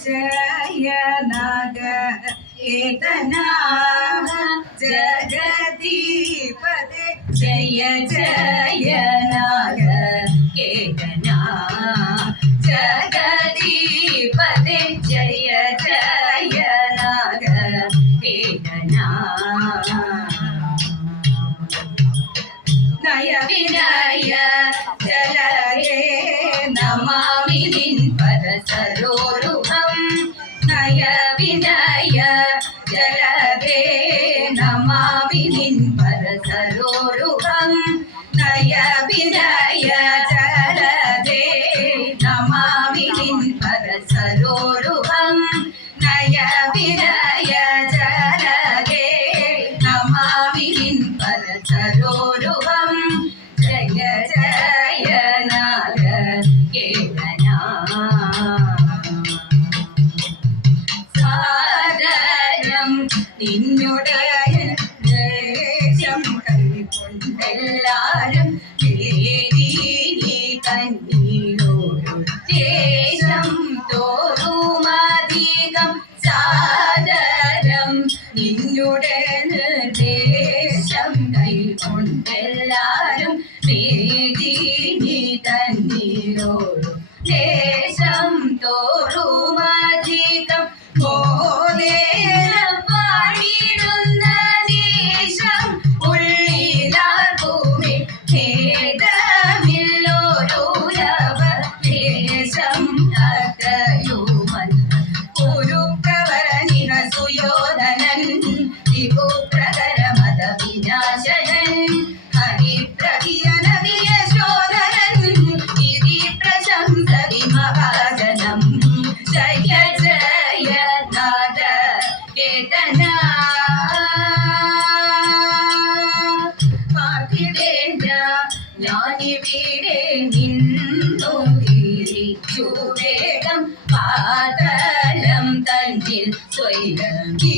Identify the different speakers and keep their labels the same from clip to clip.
Speaker 1: ಜಯನಗ ಏತನಾಗ ಜಗದೀಪದೆ ಜಯ ಜಯನಗ ಕೇತನಾ ಜಗದೀಪದೆ ಜಯ ಜಯನಗ ಕೇತನಾ ನಯವಿನ ஜரதே நமாமி நின் பரசரோருகம். நய வினய ஜரதே நமாமி நின் பரசரோரு സാദരം നിന്നുടെ നിർദ്ദേശം കൈകൊണ്ടെല്ലാരും തന്നീരോടും യുവേകം പാതലം തന്നിൽ സ്വൈലങ്കി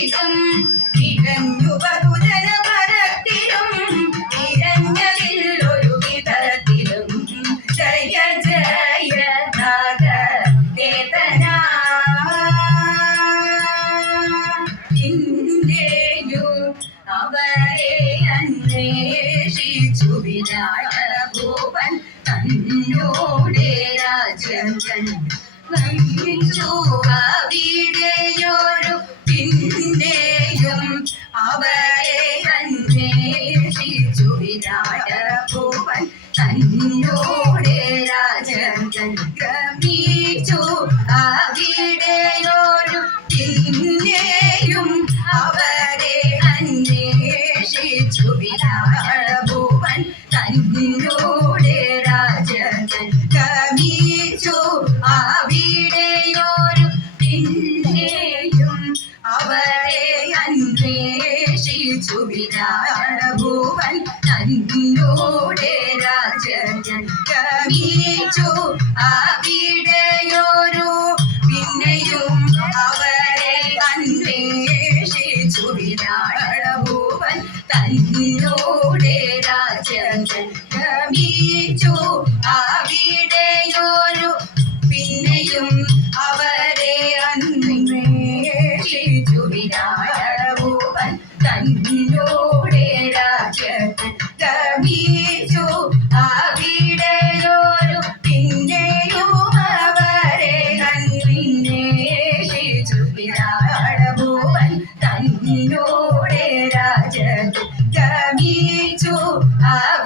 Speaker 1: ജീവിതം ഇഴഞ്ഞു ബഹുജന പരത്തിലും ഇഴഞ്ഞതിൽ ഒരു ജയ ജയ നാഗ ചേതന അവരെ അന്വേഷിച്ചു വിരാട ഭൂവൻ തന്നോടെ രാജൻ വന്നിച്ചു നിന്നോടെ രാജൻ ഗമിച്ചു അവിടെയോരും തിന്നു భూవన్ తల్లిలోడే రాజన్ a ah,